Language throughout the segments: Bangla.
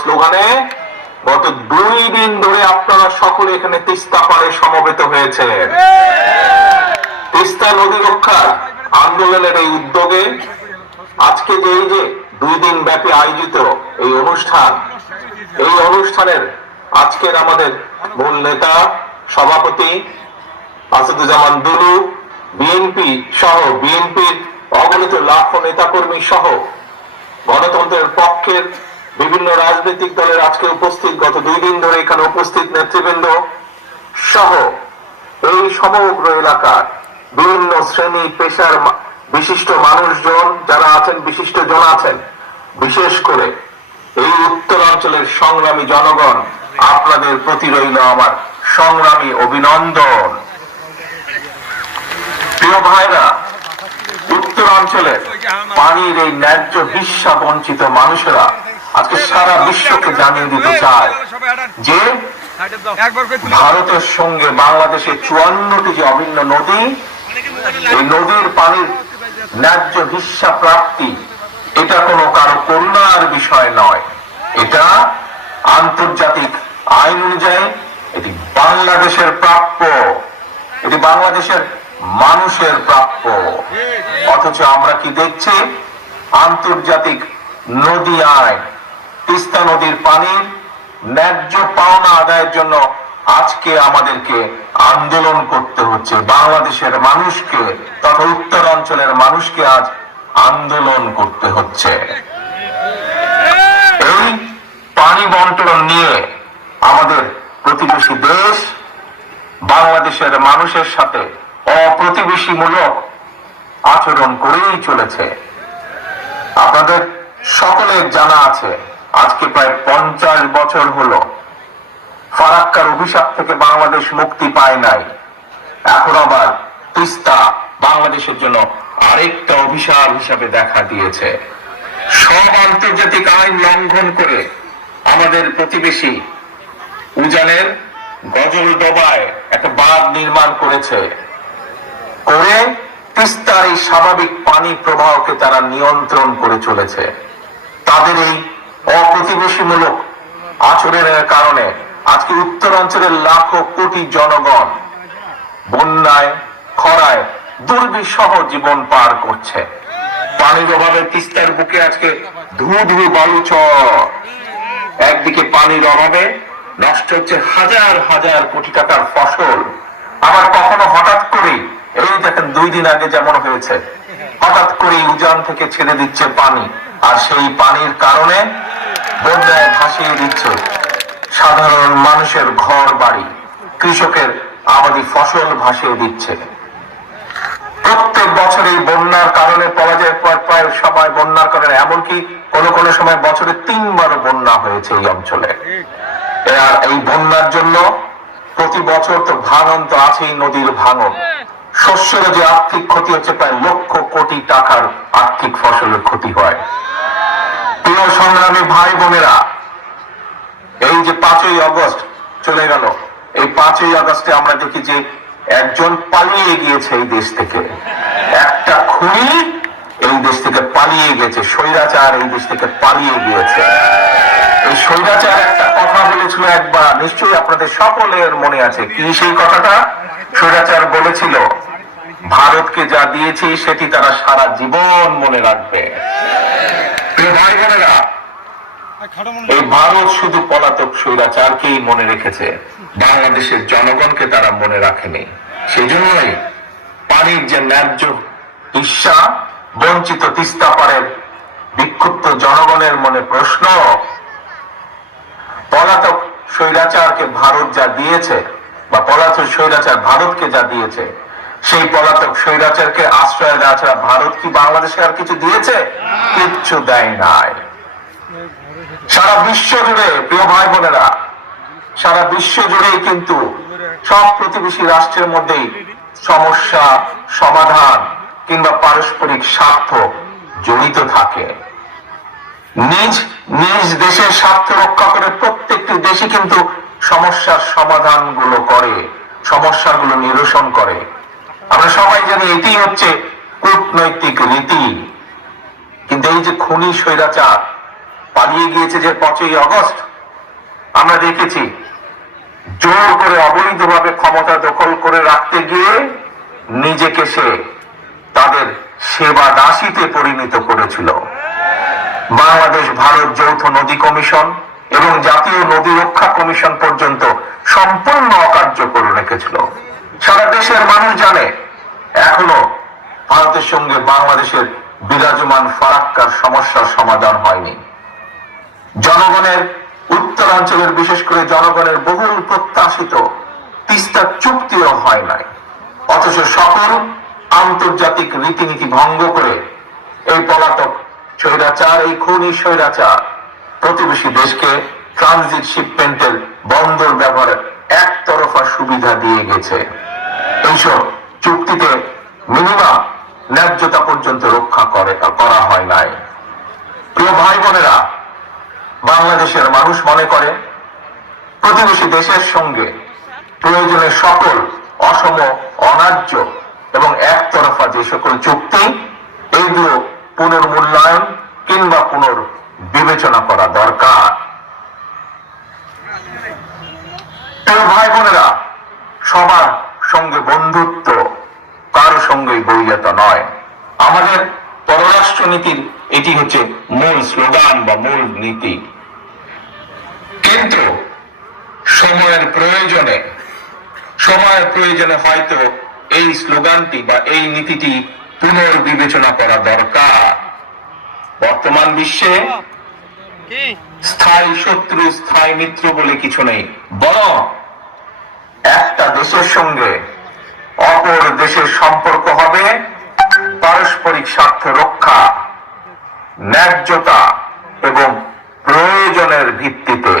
স্লোগানে গত দুই দিন ধরে আপনারা সকলে এখানে তিস্তা পাড়ে সমবেত হয়েছেন। তিস্তা নদী রক্ষার আন্দোলনের এই উদ্যোগে আজকে যে এই যে দুই দিন ব্যাপী আয়োজিত এই অনুষ্ঠান, এই অনুষ্ঠানের আজকের আমাদের মূল নেতা, সভাপতি আসাদুজ্জামান দুলু, বিএনপি সহ বিএনপির অগণিত লাখ নেতাকর্মী সহ গণতন্ত্রের পক্ষের বিভিন্ন রাজনৈতিক দলের আজকে উপস্থিত, গত দুই দিন ধরে এখানে উপস্থিত নেতৃবৃন্দ সহ এই সমগ্র এলাকার বিভিন্ন শ্রেণি, পেশার বিশিষ্ট মানুষজন যারা আছেন বিশিষ্ট জন আছেন, বিশেষ করে এই উত্তরাঞ্চলের সংগ্রামী জনগণ, আপনাদের প্রতি রইল আমার সংগ্রামী অভিনন্দন। প্রিয় ভাইরা, উত্তরাঞ্চলের পানির এই ন্যায্য হিস্সা বঞ্চিত মানুষেরা আজকে সারা বিশ্বকে জানিয়ে দিতে চায় যে ভারতের সঙ্গে বাংলাদেশের চুয়ান্নটি যে অভিন্ন নদী এই নদীর পানির ন্যায্য হিস্সা প্রাপ্তি এটা কোনো কারও করুণার বিষয় নয়। এটা আন্তর্জাতিক আইন অনুযায়ী এটি বাংলাদেশের প্রাপ্য। এটি বাংলাদেশের মানুষের প্রাপ্য। অথচ আমরা কি দেখছি? আন্তর্জাতিক নদী আইন। তিস্তা নদীর পানির ন্যায্য পাওনা আদায়ের জন্য আজকে আমাদেরকে আন্দোলন করতে হচ্ছে। বাংলাদেশের মানুষকে তথা উত্তরাঞ্চলের মানুষকে আজ আন্দোলন করতে হচ্ছে। এই পানি বন্টন নিয়ে আমাদের প্রতিবেশী দেশ বাংলাদেশের মানুষের সাথে অপ্রতিবেশীমূলক আচরণ করেই চলেছে। আপনাদের সকলের জানা আছে আজকে প্রায় পঞ্চাশ বছর হলো। ফারাক্কার অভিশাপ থেকে বাংলাদেশ মুক্তি পায় নাই। এখন আবার তিস্তা বাংলাদেশের জন্য আরেকটা অভিশাপ হিসাবে দেখা দিয়েছে। সব আন্তর্জাতিক আইন লঙ্ঘন করে আমাদের প্রতিবেশী উজানের গজল ডোবায় একটা বাঁধ নির্মাণ করেছে। করে তিস্তার এই স্বাভাবিক পানি প্রবাহকে তারা নিয়ন্ত্রণ করে চলেছে। তাদের এই অপ্রতিবেশীমূলক আচরণের কারণে আজকে উত্তরাঞ্চলের লাখো কোটি জনগণ বন্যায়, খরায় দুর্বিষহ জীবন পার করছে। পানির অভাবে তিস্তার বুকে আজকে ধু ধু বালুচর একদিকে পানির অভাবে নষ্ট হচ্ছে হাজার হাজার কোটি টাকার ফসল। আবার কখনো হঠাৎ করে এই দেখেন দুই দিন আগে যেমন হয়েছে, হঠাৎ করে উজান থেকে ছেড়ে দিচ্ছে পানি। আর সেই পানির কারণে বন্যায় ভাসিয়ে দিচ্ছে সাধারণ মানুষের ঘর বাড়ি। কৃষকের আবাদি ফসল ভাসিয়ে দিচ্ছে। প্রত্যেক বছর এই বন্যার কারণে পরাজয় পর প্রায় সময় বন্যার কারণে এমনকি কোনো কোনো সময় বছরে তিনবার বন্যা হয়েছে এই অঞ্চলে। এই বন্যার জন্য প্রতি বছর তো ভাঙন তো আছেই নদীর ভাঙন। শস্যের যে আর্থিক ক্ষতি হচ্ছে, প্রায় লক্ষ কোটি টাকার আর্থিক ফসলের ক্ষতি হয়। প্রিয় সংগ্রামী ভাই বোনেরা, এই যে পাঁচই আগস্ট চলে গেল, এই পাঁচই আগস্টে আমরা দেখি যে একজন পালিয়ে গিয়েছে এই দেশ থেকে। একটা খুনি এই দেশ থেকে পালিয়ে গেছে, স্বৈরাচার এই দেশ থেকে পালিয়ে গিয়েছে। এই স্বৈরাচার একটা কথা বলেছিল একবার, নিশ্চয়ই আপনাদের সকলের মনে আছে। কি সেই কথাটা? স্বৈরাচার বলেছিল, ভারতকে যা দিয়েছি, সেটি তারা সারা জীবন মনে রাখবে। ভাই বোনেরা এই ভারত শুধু পলাতক স্বৈরাচারকেই মনে রেখেছে বাংলাদেশের জনগণকে তারা মনে রাখেনি। সেই জন্যই পানির যে ন্যায্য ঈর্ষা বঞ্চিত তিস্তা বিক্ষুব্ধ জনগণের মনে প্রশ্ন পলাতক স্বৈরাচারকে ভারত যা দিয়েছে বা পলাতক স্বৈরাচার ভারতকে যা দিয়েছে সেই পলাতক স্বৈরাচারকে আশ্রয় দেওয়া ছাড়া ভারত কি বাংলাদেশকে আর কিছু দিয়েছে? কিচ্ছু দেয় নাই। সারা বিশ্ব জুড়ে, প্রিয় ভাই বোনেরা, সারা বিশ্ব জুড়েই কিন্তু সব প্রতিবেশী রাষ্ট্রের মধ্যেই সমস্যা, সমাধান কিংবা পারস্পরিক স্বার্থ জড়িত থাকে। নিজ নিজ দেশের স্বার্থ রক্ষা করে প্রত্যেকটি দেশই কিন্তু সমস্যার সমাধানগুলো করে, সমস্যাগুলো নিরসন করে। আমরা সবাই জানি এটি হচ্ছে কূটনৈতিক রীতি কিন্তু এই যে খুনি স্বৈরাচার পালিয়ে গিয়েছে যে পাঁচই আগস্ট, আমরা দেখেছি জোর করে অবৈধভাবে ক্ষমতা দখল করে রাখতে গিয়ে নিজেকে সে তাদের সেবা দাসীতে পরিণত করেছিল। বাংলাদেশ ভারত যৌথ নদী কমিশন এবং জাতীয় নদী রক্ষা কমিশন পর্যন্ত সম্পূর্ণ অকার্যকর রেখেছিল। সারা দেশের মানুষ জানে, এখনও ভারতের সঙ্গে বাংলাদেশের বিরাজমান ফারাক্কার সমস্যার সমাধান হয়নি। জনগণের উত্তরাঞ্চলের, বিশেষ করে জনগণের বহুল প্রত্যাশিত তিস্তা চুক্তিও হয় নাই। অথচ সকল আন্তর্জাতিক রীতিনীতি ভঙ্গ করে এই পলাতক স্বৈরাচার, এই খুনি স্বৈরাচার প্রতিবেশী দেশকে ট্রানজিট শিপমেন্টের বন্দর ব্যবহারের একতরফা সুবিধা দিয়ে গেছে। এইসব চুক্তিতে মিনিমাম ন্যায্যতা পর্যন্ত রক্ষা করে, করা হয় নাই। প্রিয় ভাই বোনেরা, বাংলাদেশের মানুষ মনে করে, প্রতিবেশী দেশের সঙ্গে প্রয়োজনে সকল অসম অন্যায্য এবং একতরফা যে সকল চুক্তি এইগুলো পুনর্মূল্যায়ন কিংবা পুনর বিবেচনা করা দরকার প্রিয় ভাই বোনেরা সবার সঙ্গে বন্ধুত্ব কারও সঙ্গেই বৈয়তা নয় আমাদের পররাষ্ট্র নীতির এটি হচ্ছে মূল স্লোগান বা মূল নীতি। কিন্তু সময়ের প্রয়োজনে সময়ের প্রয়োজনে হয়তো এই স্লোগানটি বা এই নীতিটি পুনর্বিবেচনা করা দরকার। বর্তমান বিশ্বে স্থায়ী শত্রু স্থায়ী মিত্র বলে কিছু নেই। বরং একটা দেশের সঙ্গে অপর দেশের সম্পর্ক হবে পারস্পরিক স্বার্থ রক্ষা। ন্যায্যতা এবং প্রয়োজনের ভিত্তিতে।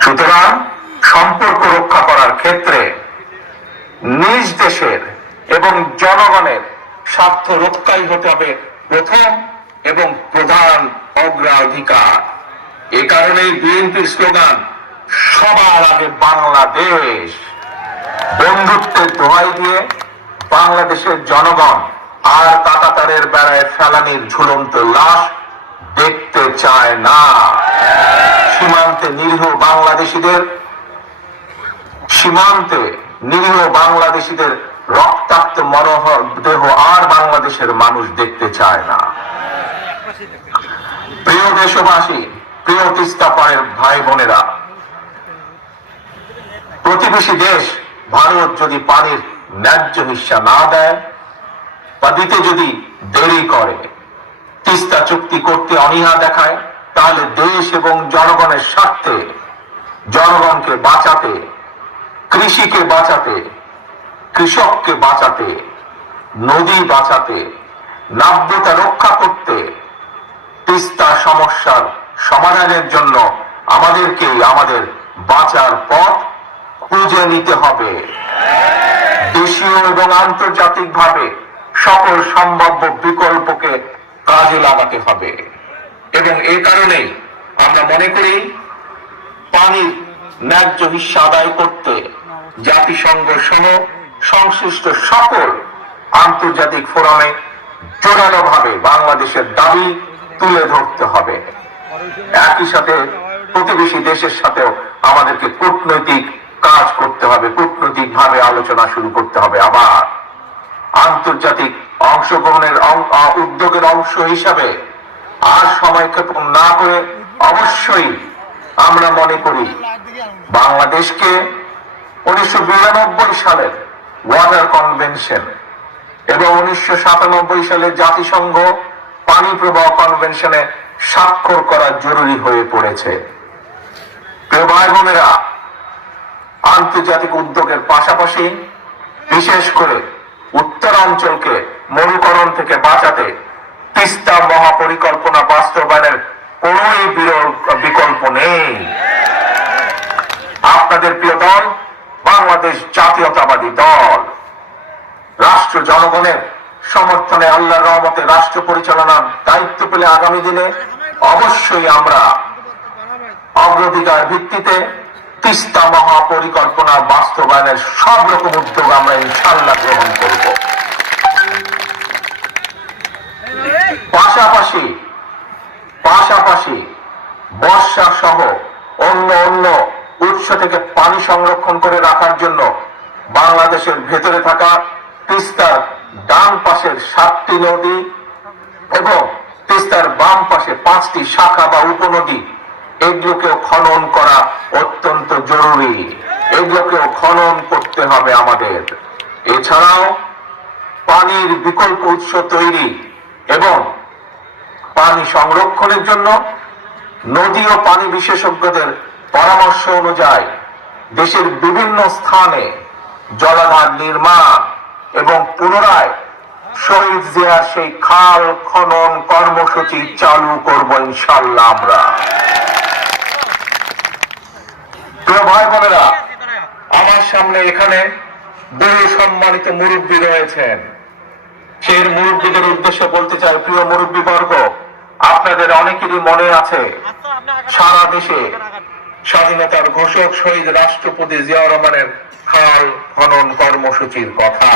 সুতরাং সম্পর্ক রক্ষা করার ক্ষেত্রে নিজ দেশের এবং জনগণের স্বার্থ রক্ষাই হতে হবে প্রথম এবং প্রধান অগ্রাধিকার। এ কারণেই বিএনপির স্লোগান, সবার আগে বাংলাদেশ। বন্ধুত্বের দোহাই দিয়ে বাংলাদেশের জনগণ আর কাকাতারের বেড়ায় ফেলানির ঝুলন্ত লাশ দেখতে চায় না। সীমান্তে নিরীহ বাংলাদেশিদের, সীমান্তে নিরীহ বাংলাদেশিদের রক্তাক্ত মনোহর দেহ আর বাংলাদেশের মানুষ দেখতে চায় না। প্রিয় দেশবাসী, প্রিয় তিস্তা পাড়ের ভাই বোনেরা, প্রতিবেশী দেশ ভারত যদি পানির ন্যায্য হিস্সা না দেয় বা দিতে যদি দেরি করে, তিস্তা চুক্তি করতে অনীহা দেখায়, তাহলে দেশ এবং জনগণের স্বার্থে, জনগণকে বাঁচাতে, কৃষিকে বাঁচাতে, কৃষককে বাঁচাতে, নদী বাঁচাতে, নাব্যতা রক্ষা করতে তিস্তা সমস্যার সমাধানের জন্য আমাদেরকে আমাদের বাঁচার পথ খুঁজে নিতে হবে। দেশীয় এবং আন্তর্জাতিক ভাবে সকল সম্ভাব্য বিকল্পকে কাজে লাগাতে হবে। এবং এ কারণেই আমরা মনে করি, পানির ন্যায্য হিস্সা আদায় করতে জাতিসংঘ সহ সংশ্লিষ্ট সকল আন্তর্জাতিক ফোরামে জোরালো ভাবে বাংলাদেশের দাবি তুলে ধরতে হবে। একই সাথে প্রতিবেশী দেশের সাথেও আমাদেরকে কূটনৈতিক কাজ করতে হবে কূটনৈতিক ভাবে আলোচনা শুরু করতে হবে আবার। আন্তর্জাতিক অংশগ্রহণের উদ্যোগের অংশ হিসাবে আর সময় ক্ষেপণ না করে অবশ্যই আমরা মনে করি বাংলাদেশকে উনিশশো বিরানব্বই সালের ওয়াটার কনভেনশন এবং উনিশশো সাতানব্বই সালে জাতিসংঘ পানি প্রবাহ কনভেনশনে স্বাক্ষর করা জরুরি হয়ে পড়েছে। আন্তর্জাতিক উদ্যোগের পাশাপাশি বিশেষ করে উত্তরাঞ্চলকে মরুকরণ থেকে বাঁচাতে তিস্তা মহাপরিকল্পনা বাস্তবায়নের বিরল- বিকল্প নেই। আপনাদের প্রিয় দল, বাংলাদেশ জাতীয়তাবাদী দল। রাষ্ট্র জনগণের সমর্থনে আল্লাহর রহমতে রাষ্ট্র পরিচালনার দায়িত্ব পেলে আগামী দিনে অবশ্যই আমরা অগ্রাধিকার ভিত্তিতে তিস্তা মহাপরিকল্পনা বাস্তবায়নের সব রকম উদ্যোগ আমরা ইনশাল্লাহ গ্রহণ করব। পাশাপাশি পাশাপাশি বর্ষা সহ অন্য অন্য উৎস থেকে পানি সংরক্ষণ করে রাখার জন্য বাংলাদেশের ভেতরে থাকা তিস্তার ডান পাশের সাতটি নদী এবং তিস্তার বাম পাশে পাঁচটি শাখা বা উপনদী এগুলোকেও খনন করা অত্যন্ত জরুরি। এগুলোকেও খনন করতে হবে আমাদের। এছাড়াও পানির বিকল্প উৎস তৈরি এবং পানি সংরক্ষণের জন্য নদী ও পানি বিশেষজ্ঞদের পরামর্শ অনুযায়ী দেশের বিভিন্ন স্থানে জলাধার নির্মাণ এবং পুনরায় শহীদ জিয়ার সেই খাল খনন কর্মসূচি চালু করব ইনশাল্লাহ আমরা। প্রিয় ভাই বোনেরা, আমার সামনে এখানে বহু সম্মানিত মুরব্বী রয়েছেন। সেই মুরব্বীদের উদ্দেশ্যে বলতে চাই, প্রিয় মুরব্বী বর্গ আপনাদের অনেকেরই মনে আছে, সারা দেশে স্বাধীনতার ঘোষক শহীদ রাষ্ট্রপতি জিয়া রহমানের খাল খনন কর্মসূচির কথা।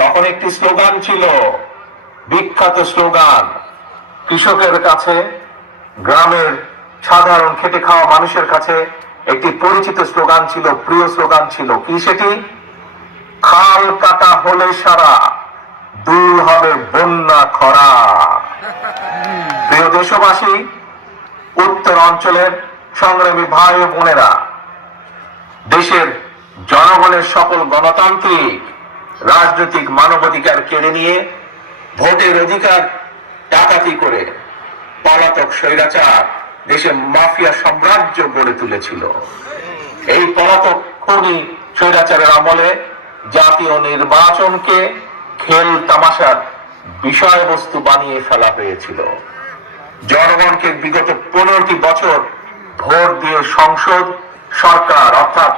তখন একটি স্লোগান ছিল, বিখ্যাত স্লোগান, কৃষকের কাছে গ্রামের সাধারণ খেটে খাওয়া মানুষের কাছে একটি পরিচিত স্লোগান ছিল, প্রিয় স্লোগান ছিল। কি সেটি? খাল কাটা হলে সারা দূর হবে বন্যা খরা। প্রিয় দেশবাসী, উত্তর অঞ্চলের সংগ্রামী ভাই বোনেরা, দেশের জনগণের সকল গণতান্ত্রিক, রাজনৈতিক মানবাধিকার কেড়ে নিয়ে ভোটের অধিকার ডাকাতি করে পলাতক স্বৈরাচার দেশে মাফিয়া সাম্রাজ্য গড়ে তুলেছিল। এই পলাতক স্বৈরাচারের আমলে জাতীয় নির্বাচনকে খেল তামাশার বিষয়বস্তু বানিয়ে ফেলা হয়েছিল। জনগণকে বিগত পনেরোটি বছর ভোট দিয়ে সংসদ সরকার অর্থাৎ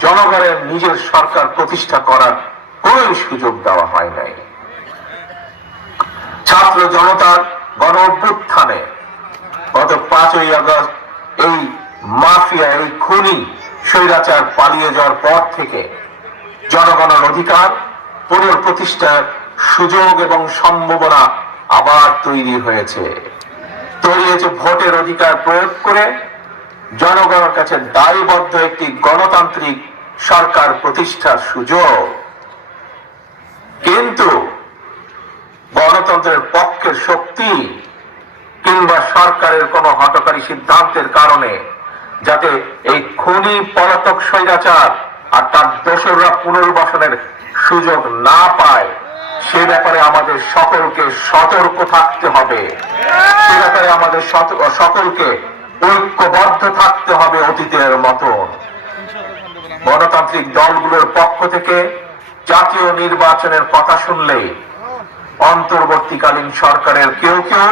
জনগণের নিজের সরকার প্রতিষ্ঠা করার কোন সুযোগ দেওয়া হয় নাই। ছাত্র জনতার গণ অভ্যুত্থানে গত পাঁচই আগস্ট এই মাফিয়া, এই খুনি স্বৈরাচার পালিয়ে যাওয়ার পর থেকে জনগণের অধিকার পুনঃপ্রতিষ্ঠার সুযোগ এবং সম্ভাবনা আবার তৈরি হয়েছে। তৈরি হয়েছে ভোটের অধিকার প্রয়োগ করে জনগণের কাছে দায়বদ্ধ একটি গণতান্ত্রিক সরকার প্রতিষ্ঠার সুযোগ। কিন্তু গণতন্ত্রের পক্ষের শক্তি কিংবা সরকারের কোন হটকারী সিদ্ধান্তের কারণে যাতে এই খনি পলাতক স্বৈরাচার আর তার দোসররা পুনর্বাসনের সুযোগ না পায়, সে ব্যাপারে আমাদের সকলকে সতর্ক থাকতে হবে। সে ব্যাপারে আমাদের সকলকে ঐক্যবদ্ধ থাকতে হবে অতীতের মতন গণতান্ত্রিক দলগুলোর পক্ষ থেকে জাতীয় নির্বাচনের কথা শুনলে অন্তর্বর্তীকালীন সরকারের কেউ কেউ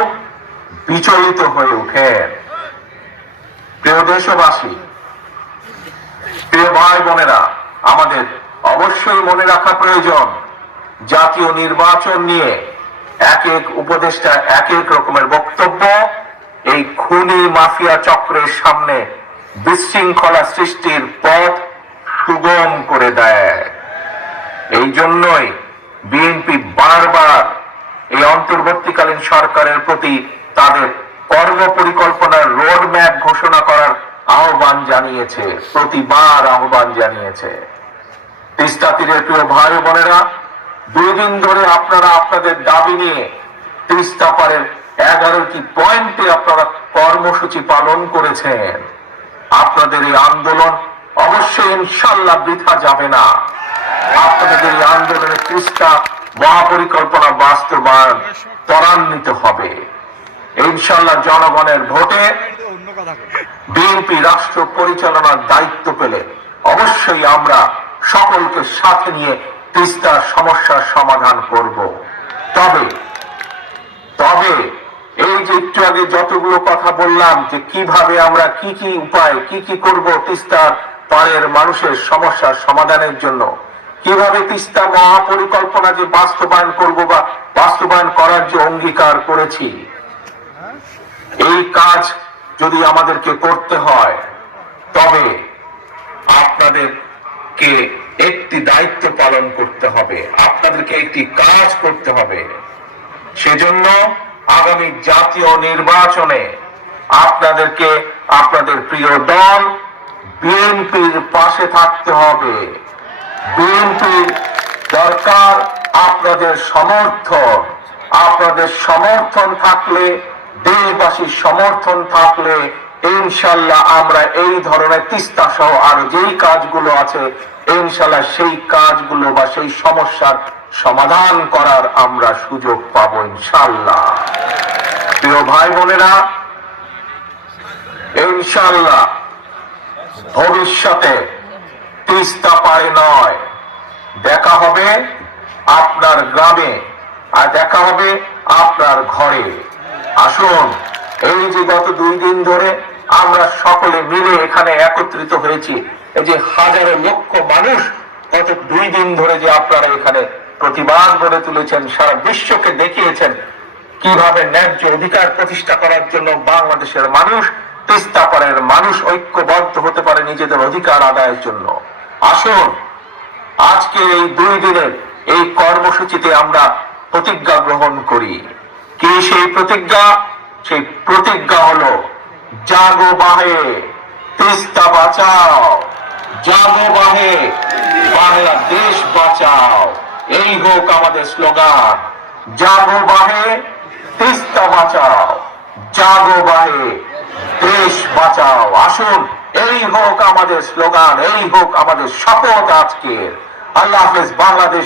বিচলিত হয়ে ওঠেন প্রিয় দেশবাসী, প্রিয় ভাই বোনেরা আমাদের অবশ্যই মনে রাখা প্রয়োজন, জাতীয় নির্বাচন নিয়ে এক এক উপদেষ্টা এক এক রকমের বক্তব্য, এই খুনি মাফিয়া চক্রের সামনে বিশৃঙ্খলা সৃষ্টির পথ সুগম করে দেয়। এই জন্যই বিএনপি বারবার এই অন্তর্বর্তীকালীন সরকারের প্রতি তাদের কর্ম পরিকল্পনার রোড ম্যাপ ঘোষণা করার আহ্বান জানিয়েছে, প্রতিবার আহ্বান জানিয়েছে। তিস্তা তীরের প্রিয় ভাই বোনেরা দুই দিন ধরে আপনারা আপনাদের দাবি নিয়ে তিস্তা পারের এগারোটি পয়েন্টে আপনারা কর্মসূচি পালন করেছেন। আপনাদের এই আন্দোলন অবশ্যই ইনশাল্লাহ বৃথা যাবে না। আপনাদের এই আন্দোলনের তিস্তা মহাপরিকল্পনা বাস্তবায়ন ত্বরান্বিত হবে। ইনশাল্লাহ জনগণের ভোটে বিএনপি রাষ্ট্র পরিচালনার দায়িত্ব পেলে অবশ্যই আমরা সকলকে সাথে নিয়ে তিস্তার সমস্যার সমাধান করব। তবে তবে এই যে একটু আগে যতগুলো কথা বললাম যে কীভাবে আমরা কি কি উপায়, কি কি করব তিস্তার পাড়ের মানুষের সমস্যার সমাধানের জন্য, কীভাবে তিস্তা মহাপরিকল্পনা যে বাস্তবায়ন করব বা বাস্তবায়ন করার যে অঙ্গীকার করেছি এই কাজ যদি আমাদেরকে করতে হয়, তবে আপনাদেরকে একটি দায়িত্ব পালন করতে হবে, আপনাদেরকে একটি কাজ করতে হবে। সেজন্য আগামী জাতীয় নির্বাচনে আপনাদেরকে আপনাদের প্রিয় দল বিএনপির পাশে থাকতে হবে। বিএনপির দরকার আপনাদের সমর্থন আপনাদের সমর্থন থাকলে দেশবাসীর সমর্থন থাকলে ইনশাল্লাহ আমরা এই ধরনের তিস্তা সহ আর যেই কাজগুলো আছে, ইনশাল্লাহ সেই কাজগুলো বা সেই সমস্যার সমাধান করার আমরা সুযোগ পাবো ইনশাল্লাহ। প্রিয় ভাই বোনেরা, ইনশাল্লাহ ভবিষ্যতে তিস্তা পারে নয়। দেখা হবে আপনার গ্রামে আর দেখা হবে আপনার ঘরে। আসুন। এই যে গত দুই দিন ধরে আমরা সকলে মিলে এখানে একত্রিত হয়েছি, এই যে হাজারো লক্ষ মানুষ গত দুই দিন ধরে যে আপনারা এখানে প্রতিবাদ গড়ে তুলেছেন, সারা বিশ্বকে দেখিয়েছেন, কীভাবে ন্যায্য অধিকার প্রতিষ্ঠা করার জন্য বাংলাদেশের মানুষ, তিস্তা পারের মানুষ ঐক্যবদ্ধ হতে পারে নিজেদের অধিকার আদায়ের জন্য। আসুন, আজকে এই দুই দিনের এই কর্মসূচিতে আমরা প্রতিজ্ঞা গ্রহণ করি। কি সেই প্রতিজ্ঞা? সেই প্রতিজ্ঞা হলো, জাগো বাহে, তিস্তা বাঁচাও। জাগো বাহে, বাংলাদেশ বাঁচাও। এই হোক আমাদের স্লোগান, জাগো বাহে, তিস্তা বাঁচাও। জাগো বাহে, দেশ বাঁচাও। আসুন, এই হোক আমাদের স্লোগান, এই হোক আমাদের শপথ আজকের। আল্লাহ হাফেজ, বাংলাদেশ